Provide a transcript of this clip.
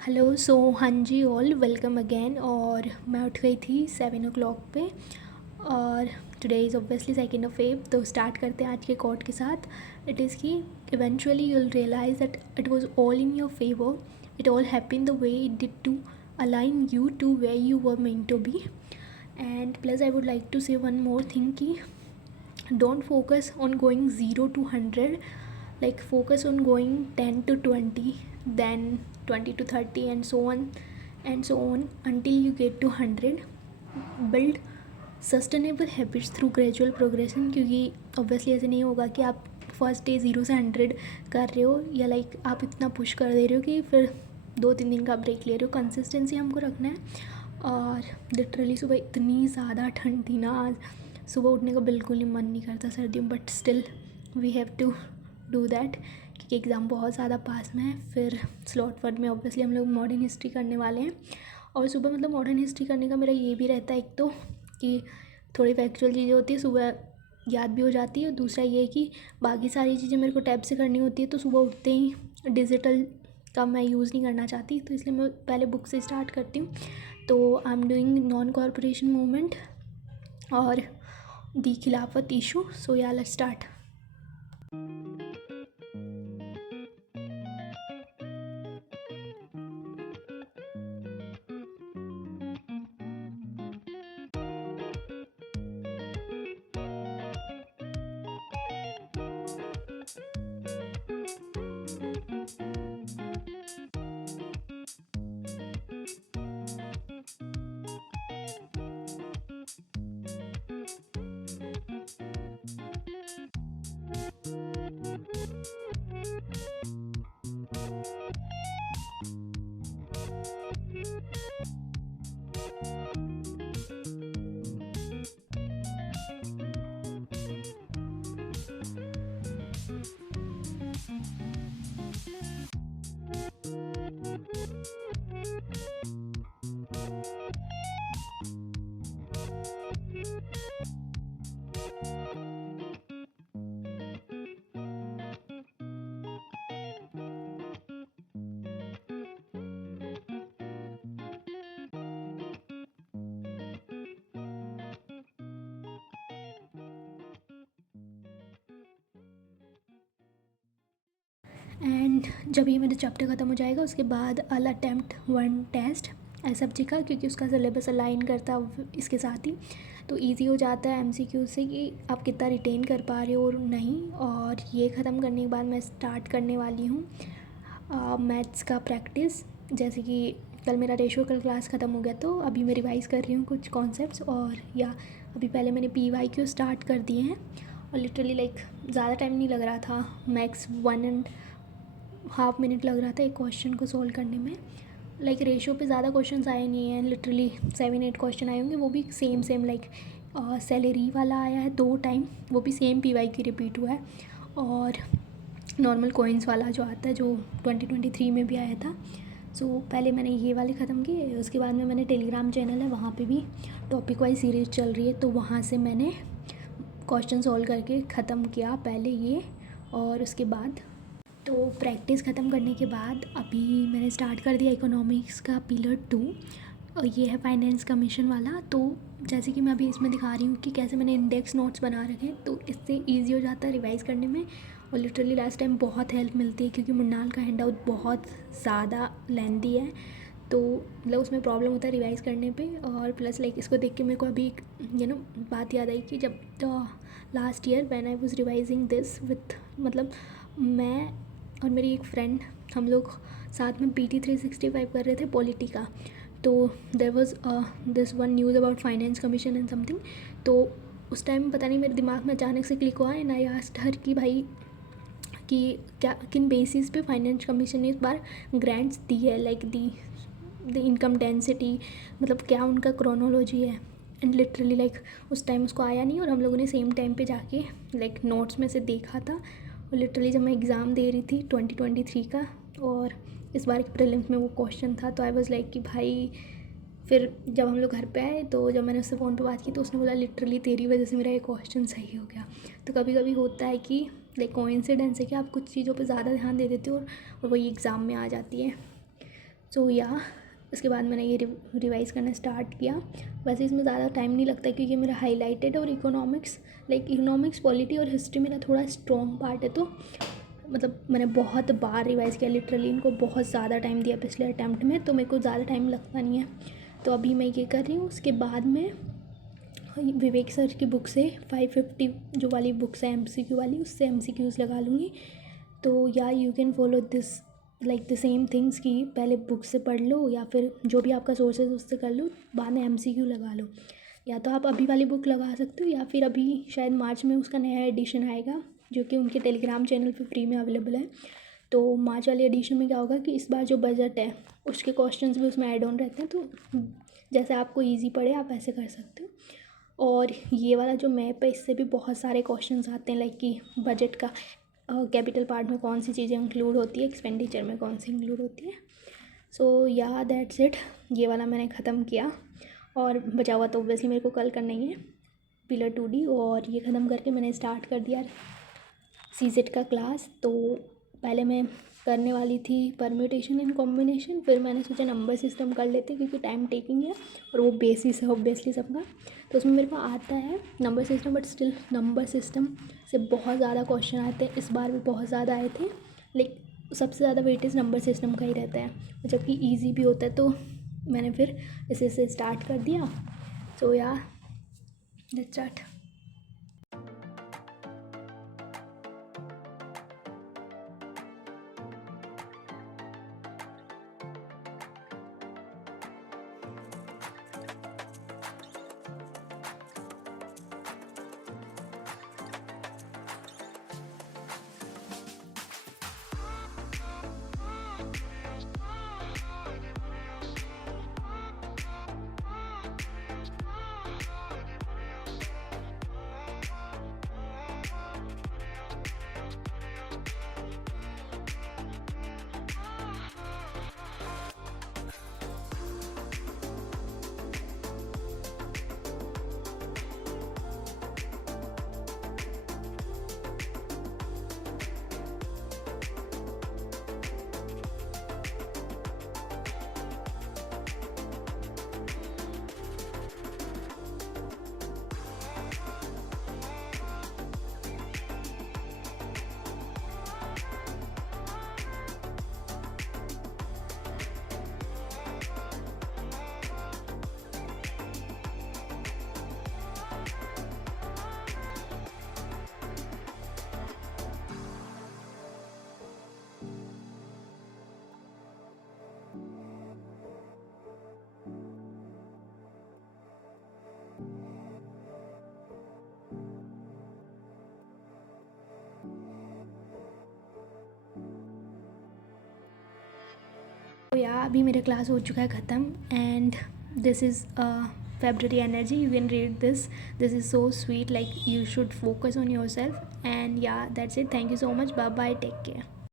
Hello हाँ जी all welcome again. और मैं उठ गई थी 7 o'clock पे। और today is obviously 2nd of Feb। तो स्टार्ट करते हैं आज के कोट के साथ। इट इज़ कि eventually you'll realize that it was all in your favour. It all happen the way it did to align you to way you were meant to be. And plus I would like to say one more thing कि don't focus on going 0 to 100, like focus on going 10 to 20, then 20 to 30 and so on and so on until you get to 100. Build sustainable habits through gradual progression, क्योंकि obviously ऐसे नहीं होगा कि आप first day 0 से 100 कर रहे हो या लाइक आप इतना पुश कर दे रहे हो कि फिर 2-3 दिन का ब्रेक ले रहे हो। कंसिस्टेंसी हमको रखना है। और लिटरली सुबह इतनी ज़्यादा ठंड थी ना आज, सुबह उठने का बिल्कुल ही मन नहीं करता सर्दियों, but still we have to do that क्योंकि एग्ज़ाम बहुत ज़्यादा पास में है। फिर स्लॉट वर्ड में ऑब्वियसली हम लोग मॉडर्न हिस्ट्री करने वाले हैं। और सुबह मतलब मॉडर्न हिस्ट्री करने का मेरा ये भी रहता है, एक तो कि थोड़ी फैक्चुअल चीज़ें होती है, सुबह याद भी हो जाती है। दूसरा ये कि बाकी सारी चीज़ें मेरे को टैब से करनी होती है, तो सुबह उठते ही डिजिटल का मैं यूज़ नहीं करना चाहती, तो इसलिए मैं पहले बुक से स्टार्ट करती हूँ। तो I am doing non corporation movement और दी खिलाफत इशू। सो या लेट्स स्टार्ट। एंड जब ये मेरा चैप्टर ख़त्म हो जाएगा उसके बाद अल अटैम्प्ट 1 टेस्ट एसएफजी का, क्योंकि उसका सिलेबस अलाइन करता इसके साथ ही, तो इजी हो जाता है एमसीक्यू से कि आप कितना रिटेन कर पा रहे हो और नहीं। और ये ख़त्म करने के बाद मैं स्टार्ट करने वाली हूँ मैथ्स का प्रैक्टिस। जैसे कि कल मेरा रेशो कल क्लास ख़त्म हो गया, तो अभी मैं रिवाइज़ कर रही हूँ कुछ कॉन्सेप्ट्स। और या अभी पहले मैंने PYQ स्टार्ट कर दिए हैं और लिटरली लाइक ज़्यादा टाइम नहीं लग रहा था, मैक्स 1.5 मिनट लग रहा था एक क्वेश्चन को सॉल्व करने में। लाइक रेशो पे ज़्यादा क्वेश्चंस आए नहीं हैं, लिटरली 7-8 क्वेश्चन आए होंगे, वो भी सेम लाइक सैलरी वाला आया है 2 टाइम, वो भी सेम PYQ रिपीट हुआ है। और नॉर्मल कॉइन्स वाला जो आता है जो 2023 में भी आया था। सो पहले मैंने ये वाले ख़त्म किए, उसके बाद में मैंने टेलीग्राम चैनल है वहाँ पे भी टॉपिक वाइज सीरीज़ चल रही है, तो वहाँ से मैंने क्वेश्चन सॉल्व करके ख़त्म किया पहले ये। और उसके बाद तो प्रैक्टिस ख़त्म करने के बाद अभी मैंने स्टार्ट कर दिया इकोनॉमिक्स का पिलर 2, और ये है फाइनेंस कमीशन वाला। तो जैसे कि मैं अभी इसमें दिखा रही हूँ कि कैसे मैंने इंडेक्स नोट्स बना रखे हैं, तो इससे ईजी हो जाता है रिवाइज़ करने में। और लिटरली लास्ट टाइम बहुत हेल्प मिलती है क्योंकि मुन्नाल का हैंड आउट बहुत ज़्यादा लेंथी है, तो मतलब उसमें प्रॉब्लम होता है रिवाइज़ करने पे। और प्लस लाइक इसको देख के मेरे को अभी बात याद आई कि जब last year when I was revising this with मतलब मैं और मेरी एक फ्रेंड, हम लोग साथ में PT 365 कर रहे थे पॉलिटी का। तो there was this one news about finance commission and something. तो उस टाइम पता नहीं मेरे दिमाग में अचानक से क्लिक हुआ एंड आई आस्क्ड हर कि भाई कि क्या किन बेसिस पे फाइनेंस कमीशन ने इस बार ग्रांट्स दी है, लाइक द इनकम डेंसिटी, मतलब क्या उनका क्रोनोलॉजी है। एंड लिटरली लाइक उस टाइम उसको आया नहीं, और हम लोगों ने सेम टाइम पे जाके लाइक नोट्स में से देखा था। और लिटरली जब मैं एग्ज़ाम दे रही थी 2023 का और इस बार के प्रीलिम्स में वो क्वेश्चन था, तो आई वाज लाइक कि भाई। फिर जब हम लोग घर पे आए तो जब मैंने उससे फ़ोन पे बात की तो उसने बोला लिटरली तेरी वजह से मेरा ये क्वेश्चन सही हो गया। तो कभी कभी होता है कि लाइक कोइंसिडेंस है कि आप कुछ चीज़ों पे ज़्यादा ध्यान दे देते हो और वही एग्ज़ाम में आ जाती है। सो या उसके बाद मैंने ये रिवाइज़ करना स्टार्ट किया। वैसे इसमें ज़्यादा टाइम नहीं लगता क्योंकि मेरा हाईलाइटेड और इकोनॉमिक्स पॉलिटी और हिस्ट्री मेरा थोड़ा स्ट्रॉन्ग पार्ट है, तो मतलब मैंने बहुत बार रिवाइज़ किया, लिटरली इनको बहुत ज़्यादा टाइम दिया पिछले अटैम्प्ट में, तो मेरे को ज़्यादा टाइम लगता नहीं है। तो अभी मैं ये कर रही हूँ। उसके बाद में विवेक सर की बुक से 550 जो वाली बुक्स है MCQ वाली, उससे MCQs लगा लूँगी। तो या you can follow this like the same things कि पहले बुक से पढ़ लो या फिर जो भी आपका सोर्स है उससे कर लो, बाद में MCQ लगा लो। या तो आप अभी वाली बुक लगा सकते हो या फिर अभी शायद मार्च में उसका नया एडिशन आएगा जो कि उनके टेलीग्राम चैनल पे फ्री में अवेलेबल है। तो मार्च वाले एडिशन में क्या होगा कि इस बार जो बजट है उसके क्वेश्चंस भी उसमें ऐड ऑन रहते हैं, तो जैसे आपको ईजी पड़े आप ऐसे कर सकते हो। और ये वाला जो मैप है इससे भी बहुत सारे क्वेश्चंस आते हैं, लाइक कि बजट का कैपिटल पार्ट में कौन सी चीज़ें इंक्लूड होती है, एक्सपेंडिचर में कौन सी इंक्लूड होती है। सो या दैट्स इट, ये वाला मैंने ख़त्म किया और बचा हुआ तो ऑब्वियसली मेरे को कल करना ही है पिलर 2D। और ये ख़त्म करके मैंने स्टार्ट कर दिया CSET का क्लास। तो पहले मैं करने वाली थी परम्यूटेशन एंड कॉम्बिनेशन, फिर मैंने सोचा नंबर सिस्टम कर लेते क्योंकि टाइम टेकिंग है और वो बेसिस है ऑब्वियसली सबका। तो उसमें मेरे को आता है number system, but still number system से बहुत ज़्यादा क्वेश्चन आते हैं, इस बार भी बहुत ज़्यादा आए थे, लेकिन सबसे ज़्यादा वेटेज नंबर सिस्टम का ही रहता है जबकि ईजी भी होता है। तो मैंने फिर इसे से स्टार्ट कर दिया। सो या लेट्स स्टार्ट। तो या अभी मेरा क्लास हो चुका है ख़त्म and this is February energy. You can read this. This is so sweet. Like you should focus on yourself. And yeah, that's it. Thank you so much. Bye bye. Take care.